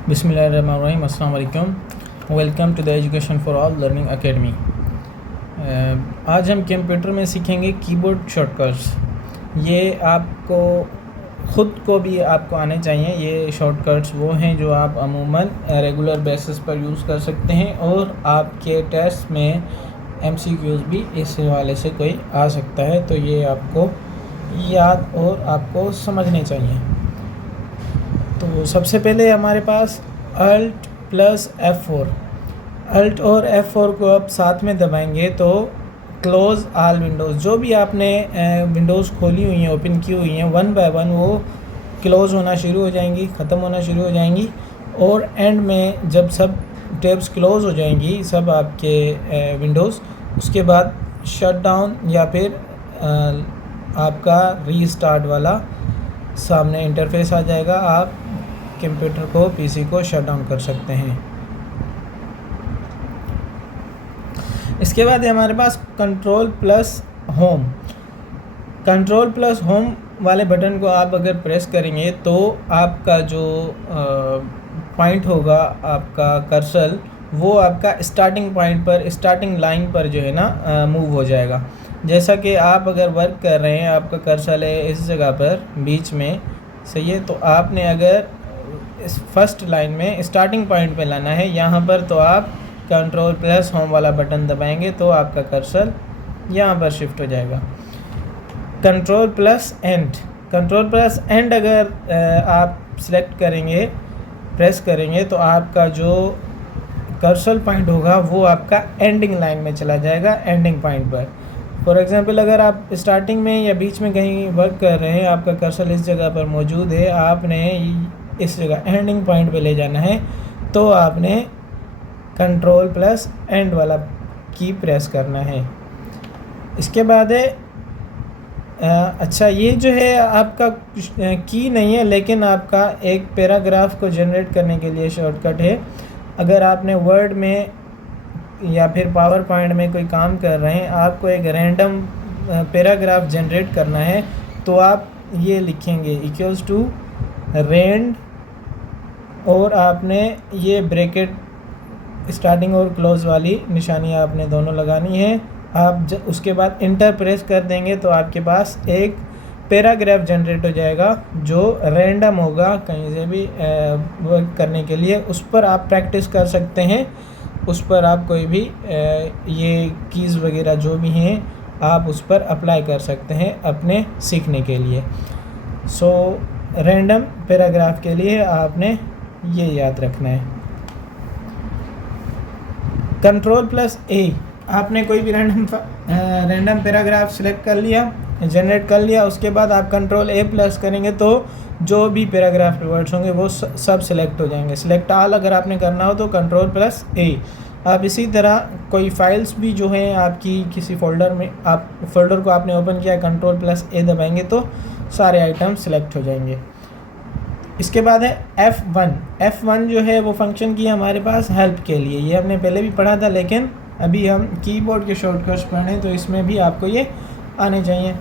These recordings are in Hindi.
बिस्मिल्लाहिर्रहमानिर्रहीम, अस्सलाम वालेकुम। Welcome to the education for all learning academy. आज हम कंप्यूटर में सीखेंगे कीबोर्ड शॉर्टकट्स। ये आपको ख़ुद को भी आपको आने चाहिए। ये शॉर्टकट्स वो हैं जो आप अमूमन रेगुलर बेसिस पर यूज़ कर सकते हैं और आपके टेस्ट में MCQs भी इस हवाले से कोई आ सकता है, तो ये आपको याद और आपको समझने चाहिए। तो सबसे पहले हमारे पास Alt + F4, Alt और F4 को आप साथ में दबाएंगे तो क्लोज़ ऑल विंडोज़, जो भी आपने विंडोज़ खोली हुई हैं, ओपन की हुई हैं, वन बाय वन वो क्लोज़ होना शुरू हो जाएंगी, ख़त्म होना शुरू हो जाएंगी। और एंड में जब सब टैब्स क्लोज़ हो जाएंगी, सब आपके विंडोज़, उसके बाद शट डाउन या फिर आपका रीस्टार्ट वाला सामने इंटरफेस आ जाएगा। आप कंप्यूटर को, PC को शट डाउन कर सकते हैं। इसके बाद हमारे पास कंट्रोल प्लस होम वाले बटन को आप अगर प्रेस करेंगे तो आपका जो पॉइंट होगा, आपका कर्सर, वो आपका स्टार्टिंग पॉइंट पर, स्टार्टिंग लाइन पर जो है ना मूव हो जाएगा। जैसा कि आप अगर वर्क कर रहे हैं, आपका कर्सर है इस जगह पर बीच में, सही है, तो आपने अगर इस फर्स्ट लाइन में स्टार्टिंग पॉइंट पे लाना है यहाँ पर, तो आप कंट्रोल प्लस होम वाला बटन दबाएंगे तो आपका कर्सर यहाँ पर शिफ्ट हो जाएगा। कंट्रोल प्लस एंड अगर आप सिलेक्ट करेंगे, प्रेस करेंगे, तो आपका जो कर्सर पॉइंट होगा वो आपका एंडिंग लाइन में चला जाएगा, एंडिंग पॉइंट पर। फॉर एग्जांपल, अगर आप स्टार्टिंग में या बीच में कहीं वर्क कर रहे हैं, आपका कर्सर इस जगह पर मौजूद है, आपने इस जगह एंडिंग पॉइंट पे ले जाना है, तो आपने कंट्रोल प्लस एंड वाला की प्रेस करना है। इसके बाद है अच्छा, ये जो है आपका की नहीं है, लेकिन आपका एक पैराग्राफ को जनरेट करने के लिए शॉर्टकट है। अगर आपने वर्ड में या फिर पावर पॉइंट में कोई काम कर रहे हैं, आपको एक रैंडम पैराग्राफ जनरेट करना है, तो आप ये लिखेंगे = रेंड, और आपने ये ब्रैकेट स्टार्टिंग और क्लोज़ वाली निशानी आपने दोनों लगानी है। आप उसके बाद इंटर प्रेस कर देंगे तो आपके पास एक पैराग्राफ जनरेट हो जाएगा जो रैंडम होगा, कहीं से भी वर्क करने के लिए। उस पर आप प्रैक्टिस कर सकते हैं, उस पर आप कोई भी ये कीज़ वगैरह जो भी हैं आप उस पर अप्लाई कर सकते हैं अपने सीखने के लिए। रैंडम पैराग्राफ के लिए आपने ये याद रखना है। कंट्रोल प्लस A, आपने कोई भी रैंडम पैराग्राफ सिलेक्ट कर लिया, जनरेट कर लिया, उसके बाद आप कंट्रोल A प्लस करेंगे तो जो भी पैराग्राफ वर्ड्स होंगे वो सब सिलेक्ट हो जाएंगे। सिलेक्ट ऑल अगर आपने करना हो तो कंट्रोल प्लस A। आप इसी तरह कोई फाइल्स भी जो हैं आपकी किसी फोल्डर में, आप फोल्डर को आपने ओपन किया, कंट्रोल प्लस A दबाएंगे तो सारे आइटम सिलेक्ट हो जाएंगे। इसके बाद है F1 जो है वो फंक्शन की हमारे पास हेल्प के लिए। ये हमने पहले भी पढ़ा था, लेकिन अभी हम कीबोर्ड के शॉर्टकट्स पढ़ें तो इसमें भी आपको ये आने चाहिए।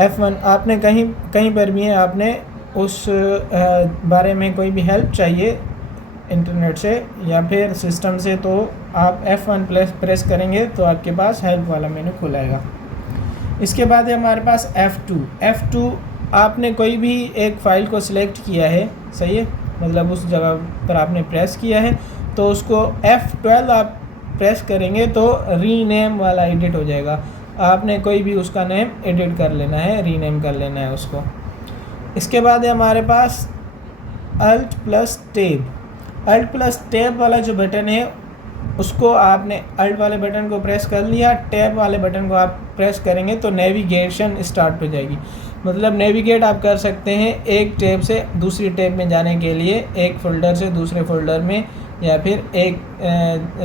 F1 आपने कहीं पर भी है, आपने उस बारे में कोई भी हेल्प चाहिए इंटरनेट से या फिर सिस्टम से, तो आप F1 प्रेस करेंगे तो आपके पास हेल्प वाला मेनू खुलाएगा। इसके बाद है हमारे पास F2। आपने कोई भी एक फ़ाइल को सिलेक्ट किया है, सही है, मतलब उस जगह पर आपने प्रेस किया है, तो उसको F12 आप प्रेस करेंगे तो रीनेम वाला एडिट हो जाएगा। आपने कोई भी उसका नेम एडिट कर लेना है, रीनेम कर लेना है उसको। इसके बाद है हमारे पास Alt + टैब वाला जो बटन है, उसको आपने Alt वाले बटन को प्रेस कर लिया, टैब वाले बटन को आप प्रेस करेंगे तो नेविगेशन स्टार्ट हो जाएगी। मतलब नेविगेट आप कर सकते हैं एक टैब से दूसरी टैब में जाने के लिए, एक फ़ोल्डर से दूसरे फ़ोल्डर में, या फिर एक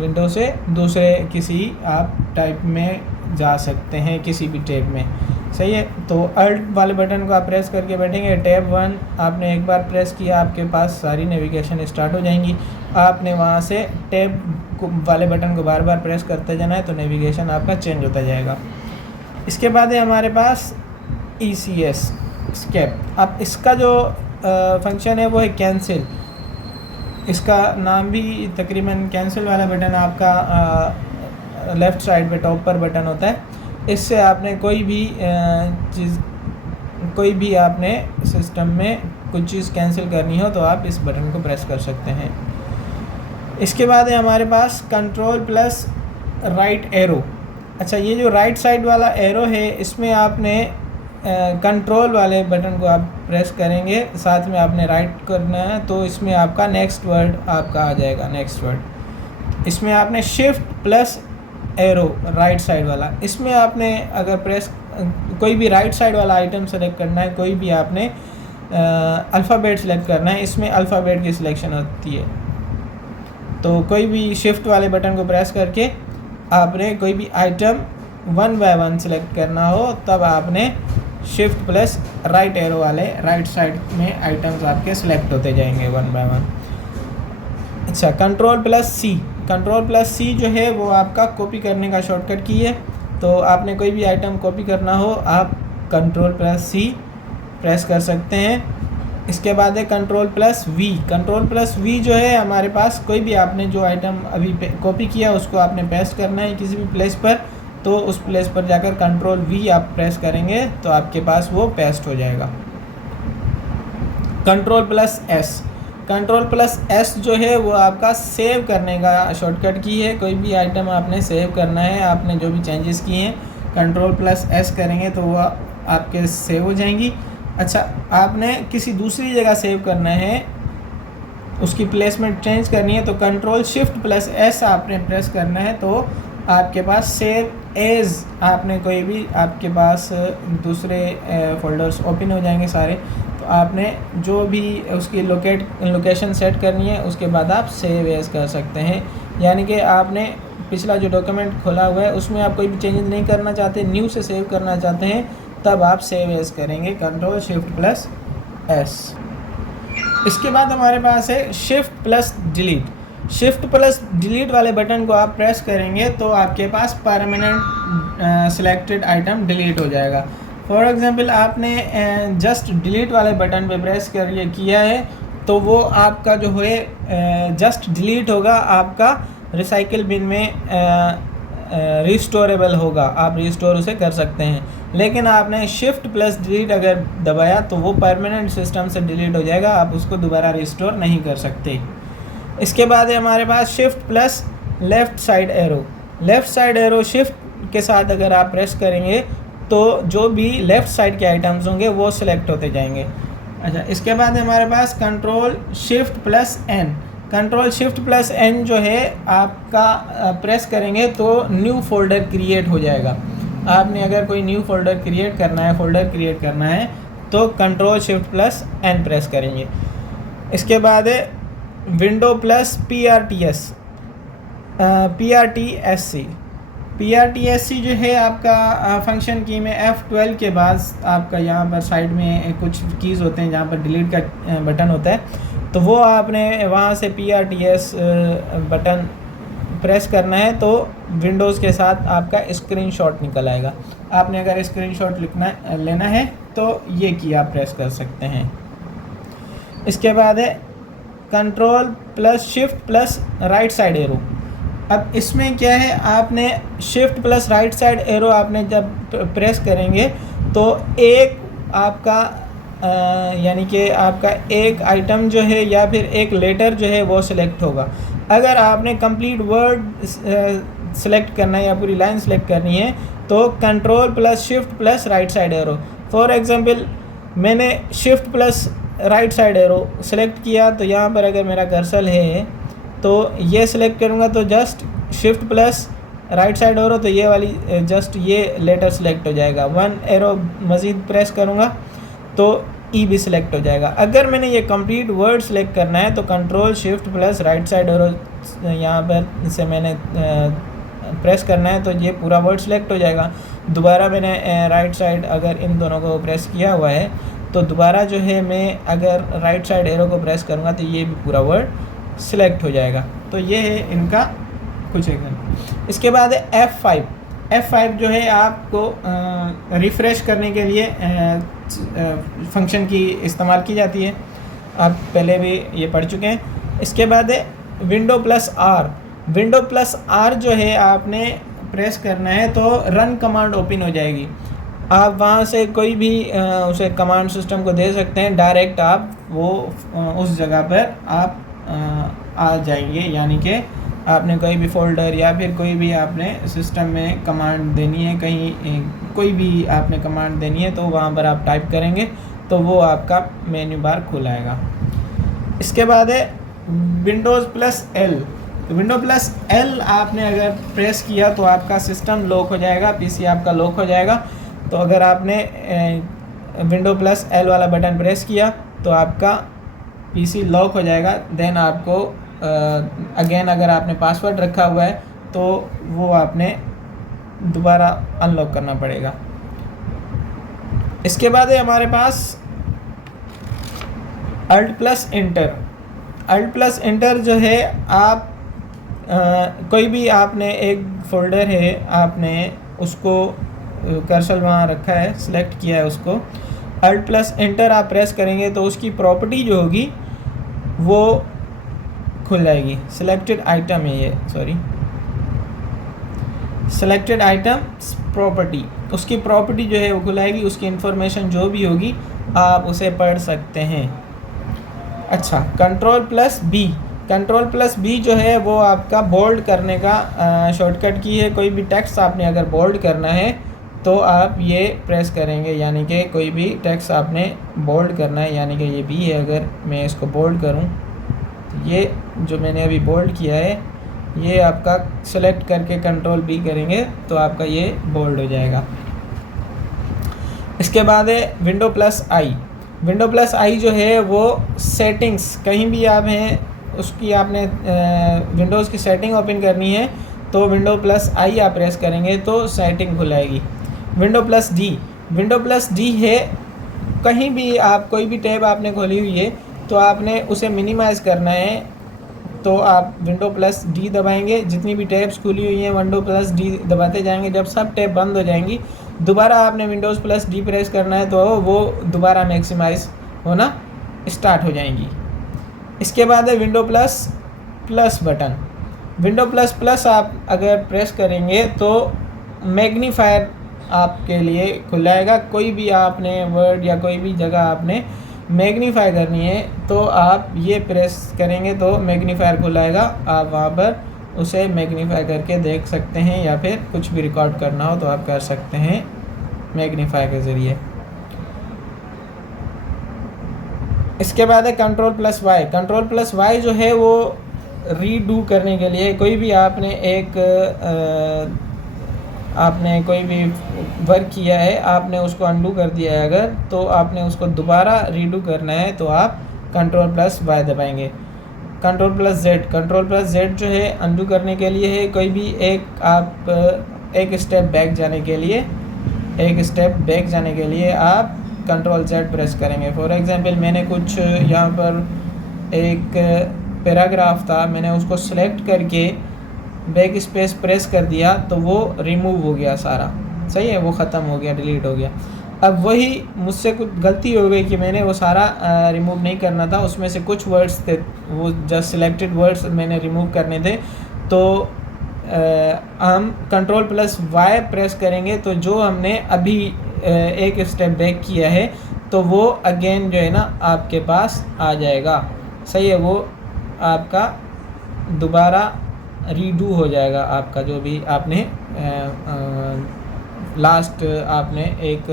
विंडो से दूसरे किसी आप टाइप में जा सकते हैं, किसी भी टैब में, सही है। तो Alt वाले बटन को आप प्रेस करके बैठेंगे, टैब 1 आपने एक बार प्रेस किया, आपके पास सारी नेविगेशन स्टार्ट हो जाएंगी। आपने वहाँ से टैब वाले बटन को बार बार प्रेस करते जाना है तो नेविगेशन आपका चेंज होता जाएगा। इसके बाद है हमारे पास एस्केप। अब इसका जो फंक्शन है वो है कैंसिल। इसका नाम भी तकरीबन कैंसिल वाला बटन आपका लेफ़्ट साइड पे टॉप पर बटन होता है। इससे आपने कोई भी आपने सिस्टम में कुछ चीज़ कैंसिल करनी हो तो आप इस बटन को प्रेस कर सकते हैं। इसके बाद है हमारे पास कंट्रोल प्लस राइट एरो। अच्छा, ये जो राइट साइड वाला एरो है इसमें आपने कंट्रोल वाले बटन को आप प्रेस करेंगे, साथ में आपने राइट करना है तो इसमें आपका नेक्स्ट वर्ड आपका आ जाएगा, नेक्स्ट वर्ड। इसमें आपने shift plus arrow right side वाला, इसमें आपने अगर प्रेस कोई भी राइट साइड वाला आइटम सेलेक्ट करना है, कोई भी आपने अल्फ़ाबेट सेलेक्ट करना है, इसमें अल्फ़ाबेट की सिलेक्शन होती है। तो कोई भी शिफ्ट वाले बटन को प्रेस करके आपने कोई भी आइटम 1 बाय 1 सेलेक्ट करना हो तब आपने शिफ्ट प्लस राइट एरो वाले राइट साइड में आइटम्स आपके सिलेक्ट होते जाएंगे 1 बाय 1। अच्छा, कंट्रोल प्लस सी, कंट्रोल प्लस सी जो है वो आपका कॉपी करने का शॉर्टकट की है। तो आपने कोई भी आइटम कॉपी करना हो आप कंट्रोल प्लस सी प्रेस कर सकते हैं। इसके बाद है control plus V. Control plus V जो है हमारे पास कोई भी आपने जो आइटम अभी कॉपी किया उसको आपने पेस्ट करना है किसी भी प्लेस पर, तो उस प्लेस पर जाकर कंट्रोल वी आप प्रेस करेंगे तो आपके पास वो पेस्ट हो जाएगा। Control plus S, control plus S जो है वो आपका सेव करने का शॉर्टकट की है। कोई भी आइटम आपने सेव करना है, आपने जो भी चेंजेस किए हैं कंट्रोल प्लस एस करेंगे तो वह आपके सेव हो जाएंगी। अच्छा, आपने किसी दूसरी जगह सेव करना है, उसकी प्लेसमेंट चेंज करनी है तो कंट्रोल शिफ्ट प्लस एस आपने प्रेस करना है तो आपके पास सेव एज, आपने कोई भी आपके पास दूसरे फ़ोल्डर्स ओपन हो जाएंगे सारे। तो आपने जो भी उसकी लोकेशन सेट करनी है उसके बाद आप सेव एज कर सकते हैं। यानी कि आपने पिछला जो डॉक्यूमेंट खोला हुआ है उसमें आप कोई भी चेंजेस नहीं करना चाहते, न्यू से सेव करना चाहते हैं, तब आप सेव एज करेंगे कंट्रोल शिफ्ट प्लस एस। इसके बाद हमारे पास है shift plus delete. Shift plus delete वाले बटन को आप प्रेस करेंगे तो आपके पास परमानेंट सिलेक्टेड आइटम डिलीट हो जाएगा। फॉर एग्जांपल आपने जस्ट डिलीट वाले बटन पे प्रेस किया है तो वो आपका जो है जस्ट डिलीट होगा, आपका रिसाइकिल बिन में रिस्टोरेबल होगा, आप रिस्टोर उसे कर सकते हैं। लेकिन आपने शिफ्ट प्लस डिलीट अगर दबाया तो वो परमानेंट सिस्टम से डिलीट हो जाएगा, आप उसको दोबारा रिस्टोर नहीं कर सकते। इसके बाद है हमारे पास shift plus left side arrow. Left side arrow shift के साथ अगर आप प्रेस करेंगे तो जो भी लेफ़्ट साइड के आइटम्स होंगे वो सिलेक्ट होते जाएंगे। अच्छा, इसके बाद है हमारे पास control shift plus N. Control shift plus N जो है आपका प्रेस करेंगे तो न्यू फोल्डर क्रिएट हो जाएगा। आपने अगर कोई न्यू फोल्डर क्रिएट करना है तो control shift plus N press करेंगे। इसके बाद है window plus PRTS, PRTSC। PRTSC जो है आपका फंक्शन की में F12 के बाद आपका यहाँ पर साइड में कुछ कीज़ होते हैं जहाँ पर डिलीट का बटन होता है, तो वो आपने वहाँ से PRTS बटन प्रेस करना है तो विंडोज़ के साथ आपका स्क्रीनशॉट निकल आएगा। आपने अगर स्क्रीनशॉट लेना है तो ये की आप प्रेस कर सकते हैं। इसके बाद है control plus shift plus right side arrow. अब इसमें क्या है, आपने shift plus right side arrow आपने जब प्रेस करेंगे तो एक आपका यानी कि आपका एक आइटम जो है या फिर एक लेटर जो है वो सिलेक्ट होगा। अगर आपने कंप्लीट वर्ड सेलेक्ट करना है या पूरी लाइन सेलेक्ट करनी है तो control plus shift plus right side arrow. For example मैंने shift plus right side arrow select किया तो यहाँ पर अगर मेरा कर्सर है तो ये सिलेक्ट करूँगा तो just shift plus right side arrow तो ये वाली जस्ट ये लेटर सेलेक्ट हो जाएगा। 1 एरो मज़ीद प्रेस करूँगा तो ई भी सिलेक्ट हो जाएगा। अगर मैंने ये कंप्लीट वर्ड सेलेक्ट करना है तो control shift plus right side arrow यहाँ पर से मैंने प्रेस करना है तो ये पूरा वर्ड सेलेक्ट हो जाएगा। दोबारा मैंने राइट साइड अगर इन दोनों को प्रेस किया हुआ है तो दोबारा जो है मैं अगर राइट साइड एरो को प्रेस करूँगा तो ये भी पूरा वर्ड सिलेक्ट हो जाएगा। तो ये है इनका कुछ एग्जाम्पल। इसके बाद है F5 जो है आपको रिफ़्रेश करने के लिए फंक्शन की इस्तेमाल की जाती है, आप पहले भी ये पढ़ चुके हैं। इसके बाद है window plus R. Window plus R जो है आपने प्रेस करना है तो रन कमांड ओपन हो जाएगी। आप वहाँ से कोई भी उसे कमांड सिस्टम को दे सकते हैं, डायरेक्ट आप वो उस जगह पर आप आ जाएंगे, यानी कि आपने कोई भी फ़ोल्डर या फिर कोई भी आपने सिस्टम में कमांड देनी है, कहीं कोई भी आपने कमांड देनी है तो वहाँ पर आप टाइप करेंगे तो वो आपका मेन्यू बार खुल आएगा। इसके बाद है विंडोज़ प्लस एल। तो विंडो प्लस एल आपने अगर प्रेस किया तो आपका सिस्टम लॉक हो जाएगा, पीसी आपका लॉक हो जाएगा। तो अगर आपने विंडो प्लस एल वाला बटन प्रेस किया तो आपका पीसी लॉक हो जाएगा। देन आपको अगेन अगर आपने पासवर्ड रखा हुआ है तो वो आपने दोबारा अनलॉक करना पड़ेगा। इसके बाद है हमारे पास alt plus enter. Alt plus enter जो है आप कोई भी आपने एक फ़ोल्डर है, आपने उसको कर्सर वहाँ रखा है, सिलेक्ट किया है उसको, अल्ट प्लस इंटर आप प्रेस करेंगे तो उसकी प्रॉपर्टी जो होगी वो खुल जाएगी। सिलेक्टेड आइटम है ये, सॉरी, सिलेक्टेड आइटम प्रॉपर्टी, उसकी प्रॉपर्टी जो है वो खुल आएगी। उसकी इन्फॉर्मेशन जो भी होगी आप उसे पढ़ सकते हैं। अच्छा, control plus B. Control plus B जो है वो आपका बोल्ड करने का शॉर्टकट की है। कोई भी टेक्स्ट आपने अगर बोल्ड करना है तो आप ये प्रेस करेंगे, यानी कि कोई भी टेक्स्ट आपने बोल्ड करना है, यानी कि ये बी है, अगर मैं इसको बोल्ड करूं तो ये जो मैंने अभी बोल्ड किया है ये आपका सेलेक्ट करके कंट्रोल बी करेंगे तो आपका ये बोल्ड हो जाएगा। इसके बाद है विंडो प्लस आई। विंडो प्लस आई जो है वो सेटिंग्स, कहीं भी आप हैं उसकी आपने विंडोज़ की सेटिंग ओपन करनी है तो विंडो प्लस आई आप प्रेस करेंगे तो सेटिंग खुलाएगी। Window plus D. Window plus D है, कहीं भी आप कोई भी टैब आपने खोली हुई है तो आपने उसे मिनिमाइज़ करना है तो आप विंडो प्लस डी दबाएंगे। जितनी भी टैब्स खुली हुई हैं विंडो प्लस डी दबाते जाएंगे, जब सब टैब बंद हो जाएंगी दोबारा आपने विंडोज़ प्लस डी प्रेस करना है तो वो दोबारा मैक्सिमाइज होना स्टार्ट हो जाएंगी। इसके बाद है window plus plus button. Window plus plus आप अगर प्रेस करेंगे तो मैग्नीफायर आपके लिए खुलाएगा। कोई भी आपने वर्ड या कोई भी जगह आपने मैग्नीफाई करनी है तो आप ये प्रेस करेंगे तो मैग्नीफायर खुलाएगा। आप वहाँ पर उसे मैग्नीफाई करके देख सकते हैं या फिर कुछ भी रिकॉर्ड करना हो तो आप कर सकते हैं मैग्नीफाई के ज़रिए। इसके बाद है control plus Y. Control plus Y जो है वो रीडू करने के लिए, कोई भी आपने आपने कोई भी वर्क किया है, आपने उसको अंडू कर दिया है अगर, तो आपने उसको दोबारा रीडू करना है तो आप कंट्रोल प्लस वाई दबाएंगे। Control plus Z. Control plus Z जो है अंडू करने के लिए है। कोई भी एक स्टेप बैक जाने के लिए, आप कंट्रोल जेड प्रेस करेंगे। फॉर एग्जांपल मैंने कुछ यहाँ पर एक पैराग्राफ था, मैंने उसको सेलेक्ट करके बैक स्पेस प्रेस कर दिया तो वो रिमूव हो गया सारा, सही है, वो ख़त्म हो गया, डिलीट हो गया। अब वही मुझसे कुछ गलती हो गई कि मैंने वो सारा रिमूव नहीं करना था, उसमें से कुछ वर्ड्स थे, वो जस्ट सिलेक्टेड वर्ड्स मैंने रिमूव करने थे। तो हम कंट्रोल प्लस वाई प्रेस करेंगे तो जो हमने अभी एक स्टेप बैक किया है तो वो अगेन जो है ना आपके पास आ जाएगा, सही है, वो आपका दोबारा रीडू हो जाएगा। आपका जो भी आपने लास्ट आपने एक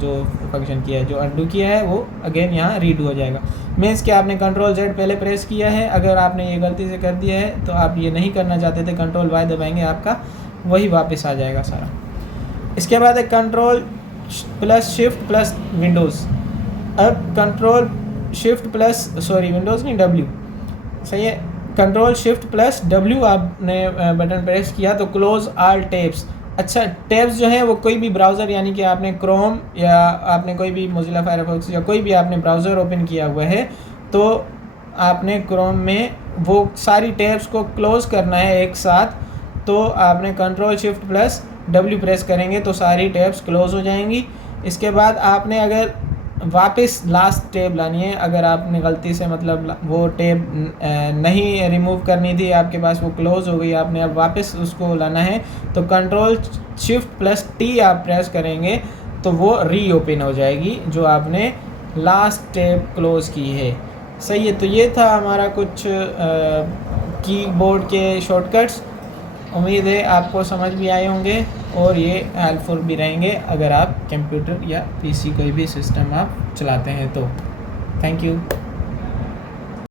जो फंक्शन किया है, जो अंडू किया है, वो अगेन यहाँ रीडू हो जाएगा। मीन्स कि आपने कंट्रोल जेड पहले प्रेस किया है, अगर आपने ये गलती से कर दिया है तो आप ये नहीं करना चाहते थे, कंट्रोल वाई दबाएंगे, आपका वही वापस आ जाएगा सारा। इसके बाद है control plus shift plus Windows. अब कंट्रोल शिफ्ट प्लस विंडोज़ नहीं, डब्ल्यू, सही है, कंट्रोल शिफ्ट प्लस डब्ल्यू आपने बटन प्रेस किया तो क्लोज ऑल टैब्स। अच्छा, टैब्स जो है वो कोई भी ब्राउज़र, यानी कि आपने क्रोम या आपने कोई भी मोज़िला फायरफॉक्स या कोई भी आपने ब्राउज़र ओपन किया हुआ है तो आपने क्रोम में वो सारी टैब्स को क्लोज़ करना है एक साथ, तो आपने control shift plus W press करेंगे तो सारी टैब्स क्लोज़ हो जाएंगी। इसके बाद आपने अगर वापस लास्ट टैब लानी है। अगर आपने गलती से मतलब वो टैब नहीं रिमूव करनी थी, आपके पास वो क्लोज हो गई, आपने अब वापस उसको लाना है तो Ctrl+Shift+T आप प्रेस करेंगे तो वो रीओपन हो जाएगी जो आपने लास्ट टैब क्लोज की है। सही है, तो ये था हमारा कुछ कीबोर्ड के शॉर्टकट्स। उम्मीद है आपको समझ भी आए होंगे और ये हेल्पफुल भी रहेंगे अगर आप कंप्यूटर या पीसी कोई भी सिस्टम आप चलाते हैं तो। Thank you.